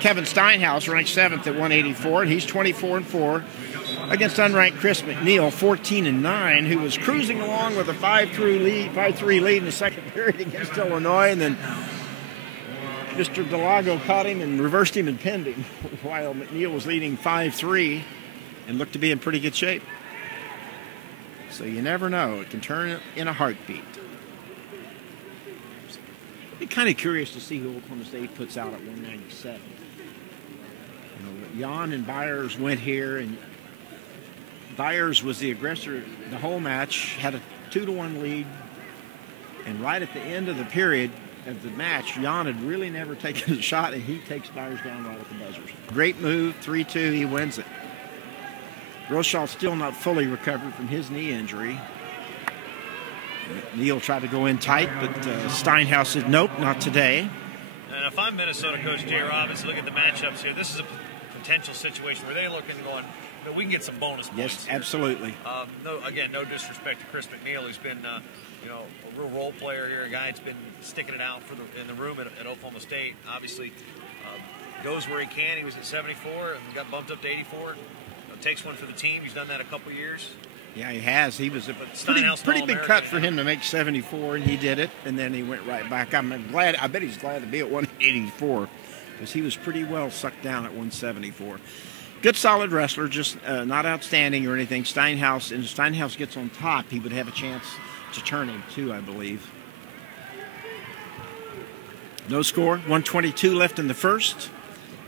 Kevin Steinhaus, ranked 7th at 184, and he's 24-4 against unranked Chris McNeil, 14-9, who was cruising along with a 5-3 lead in the second period against Illinois, and then Mr. Delago caught him and reversed him and pinned him, while McNeil was leading 5-3 and looked to be in pretty good shape. So you never know. It can turn in a heartbeat. I'd be kind of curious to see who Oklahoma State puts out at 197. You know, Jan and Byers went here, and Byers was the aggressor the whole match, had a 2-1 lead, and right at the end of the period of the match, Jan had really never taken a shot, and he takes Byers down right at the buzzers. Great move, 3-2, he wins it. Rochal still not fully recovered from his knee injury. Neal tried to go in tight, but Steinhaus said, nope, not today. And if I'm Minnesota coach Jay Robbins, look at the matchups here. This is a potential situation where they're looking going, you know, we can get some bonus points. Yes, absolutely. Again, no disrespect to Chris McNeil, who's been you know, a real role player here, a guy that's been sticking it out in the room at Oklahoma State. Obviously, goes where he can. He was at 74 and got bumped up to 84. Takes one for the team. He's done that a couple years. Yeah, he has. He was a pretty big cut for him to make 74, and he did it, and then he went right back. I'm glad. I bet he's glad to be at 184 because he was pretty well sucked down at 174. Good, solid wrestler, just not outstanding or anything. Steinhaus gets on top, he would have a chance to turn him too, I believe. No score. 122 left in the first.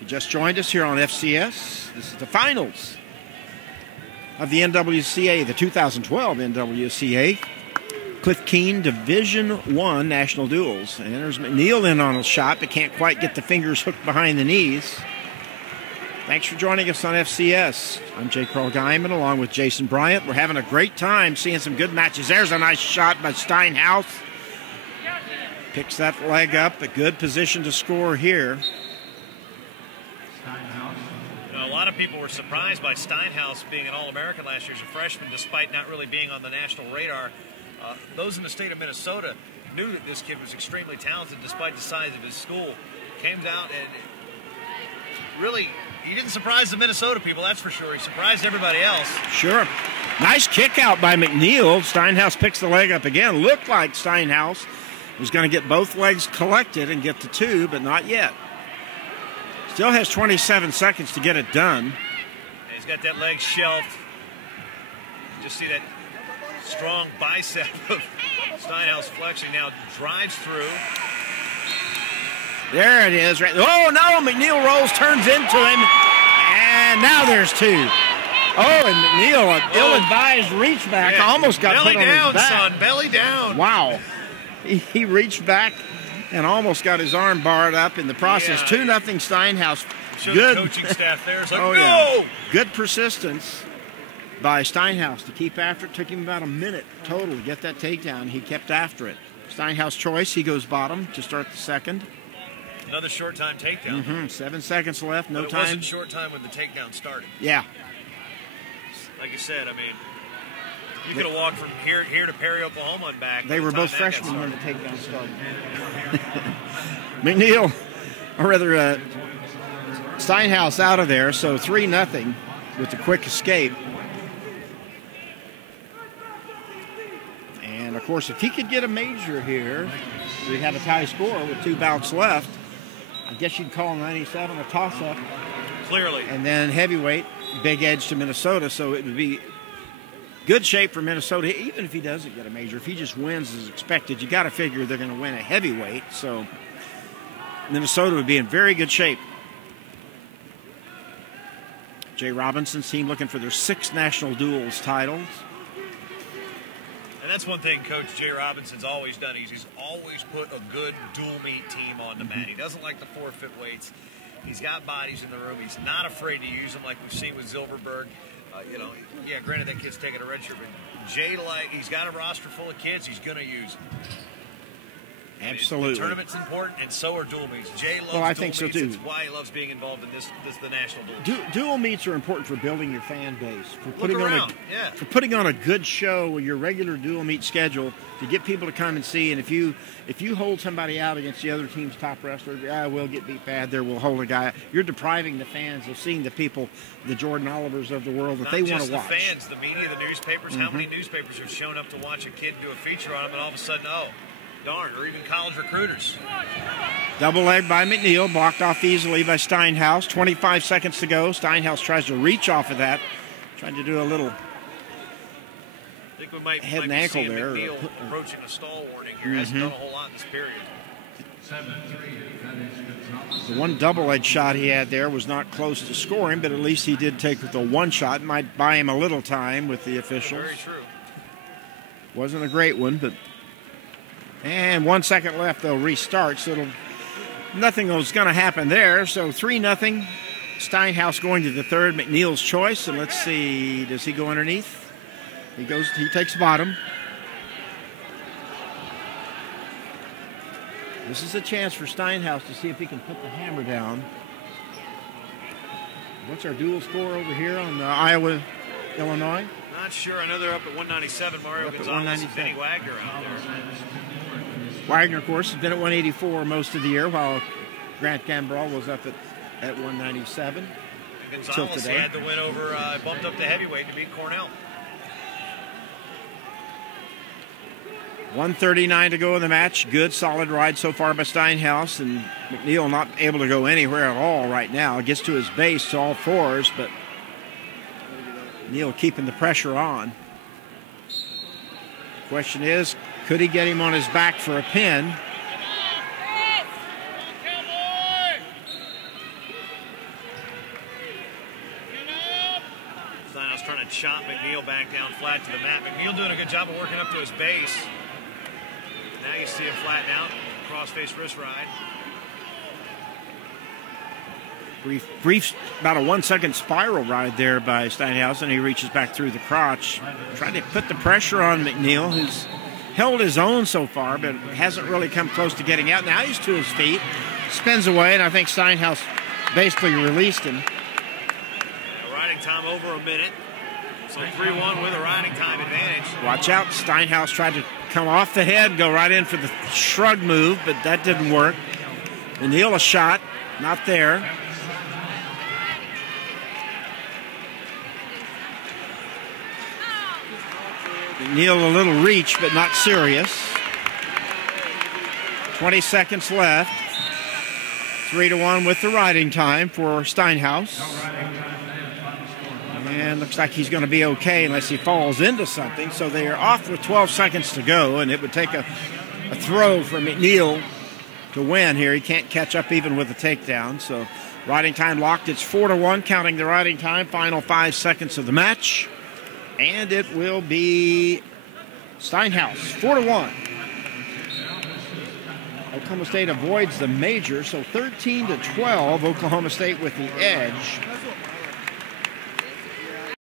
You just joined us here on FCS. This is the finals of the NWCA, the 2012 NWCA Cliff Keen Division I National Duels. And there's McNeil in on a shot, but can't quite get the fingers hooked behind the knees. Thanks for joining us on FCS. I'm Jay Carl Guyman along with Jason Bryant. We're having a great time seeing some good matches. There's a nice shot by Steinhaus. Picks that leg up, a good position to score here. A lot of people were surprised by Steinhaus being an All-American last year as a freshman, despite not really being on the national radar. Those in the state of Minnesota knew that this kid was extremely talented, despite the size of his school. Came out and really, he didn't surprise the Minnesota people, that's for sure. He surprised everybody else. Sure. Nice kick out by McNeil. Steinhaus picks the leg up again. Looked like Steinhaus was going to get both legs collected and get to 2, but not yet. Still has 27 seconds to get it done. And he's got that leg shelved. Just see that strong bicep of Steinhaus flexing. Now drives through. There it is. Right. Oh, no. McNeil rolls, turns into him. And now there's 2. Oh, and McNeil, an ill-advised reach back, almost got put on his back. Belly down, son. Belly down. Wow. He reached back and almost got his arm barred up in the process. 2-0 Steinhaus. Good coaching staff there. It's like, no! Yeah. Good persistence by Steinhaus to keep after it. Took him about a minute total to get that takedown. He kept after it. Steinhaus choice. He goes bottom to start the second. Another short time takedown. 7 seconds left. No time. It wasn't short time when the takedown started. Yeah. Like you said, I mean, you could have walked from here to Perry, Oklahoma and back. They were both freshmen when the takedown started. McNeil, or rather Steinhaus out of there, so 3-0 with the quick escape. And, of course, if he could get a major here, we'd have a tie score with 2 bouts left. I guess you'd call 97 a toss-up. Clearly. And then heavyweight, big edge to Minnesota, so it would be good shape for Minnesota, even if he doesn't get a major. If he just wins as expected, you got to figure they're going to win a heavyweight. So Minnesota would be in very good shape. Jay Robinson's team looking for their 6th national duels titles. And that's one thing Coach Jay Robinson's always done. He's always put a good dual meet team on the mat. He doesn't like to forfeit weights. He's got bodies in the room. He's not afraid to use them like we've seen with Zilverberg. You know, yeah, granted that kid's taking a red shirt, but Jay, he's got a roster full of kids. He's going to use them. Absolutely. The tournament's important, and so are dual meets. Jay loves I dual think so meets. too. It's why he loves being involved in the national dual. Dual meets are important for building your fan base, for putting on a good show with your regular dual meet schedule to get people to come and see. And if you hold somebody out against the other team's top wrestler, we'll get beat bad there. We'll hold a guy. You're depriving the fans of seeing the people, the Jordan Olivers of the world that they want to watch. Not just the fans, the media, the newspapers. How many newspapers have shown up to watch a kid do a feature on him, and all of a sudden, oh, darn, or even college recruiters. Double leg by McNeil, blocked off easily by Steinhaus. 25 seconds to go. Steinhaus tries to reach off of that, trying to do a little head and ankle there. McNeil approaching a stall warning here. Hasn't done a whole lot in this period. The one double-edged shot he had there was not close to scoring, but at least he did take the one shot. Might buy him a little time with the officials. Very true. Wasn't a great one, but... And 1 second left, they'll restart, so nothing was going to happen there. So 3-0. Steinhaus going to the third, McNeil's choice. And let's see, does he go underneath? He takes bottom. This is a chance for Steinhaus to see if he can put the hammer down. What's our dual score over here on Iowa, Illinois? Not sure. I know they're up at 197. Mario Gonzalez and Benny Wagner out there. Wagner, of course, has been at 184 most of the year, while Grant Gambrell was up at 197. Gonzalez had the win over, bumped up to heavyweight to beat Cornell. 1:39 to go in the match. Good, solid ride so far by Steinhaus, and McNeil not able to go anywhere at all right now. Gets to his base to all fours, but McNeil keeping the pressure on. Question is, could he get him on his back for a pin? Steinhaus trying to chop McNeil back down flat to the mat. McNeil doing a good job of working up to his base. Now you see him flatten out, cross-face wrist ride. Brief, about a 1 second spiral ride there by Steinhaus, and he reaches back through the crotch. Trying to put the pressure on McNeil, who's held his own so far, but hasn't really come close to getting out. Now he's to his feet, spins away, and I think Steinhaus basically released him. Riding time over a minute. So 3-1 with a riding time advantage. Watch out. Steinhaus tried to come off the head, go right in for the shrug move, but that didn't work. McNeil a shot, not there. McNeil a little reach, but not serious. 20 seconds left. 3-1 with the riding time for Steinhaus. And looks like he's going to be okay unless he falls into something. So they are off with 12 seconds to go, and it would take a throw for McNeil to win here. He can't catch up even with a takedown. So riding time locked. It's 4-1, counting the riding time. Final 5 seconds of the match. And it will be Steinhaus, 4-1. Oklahoma State avoids the major, so 13-12, Oklahoma State with the edge.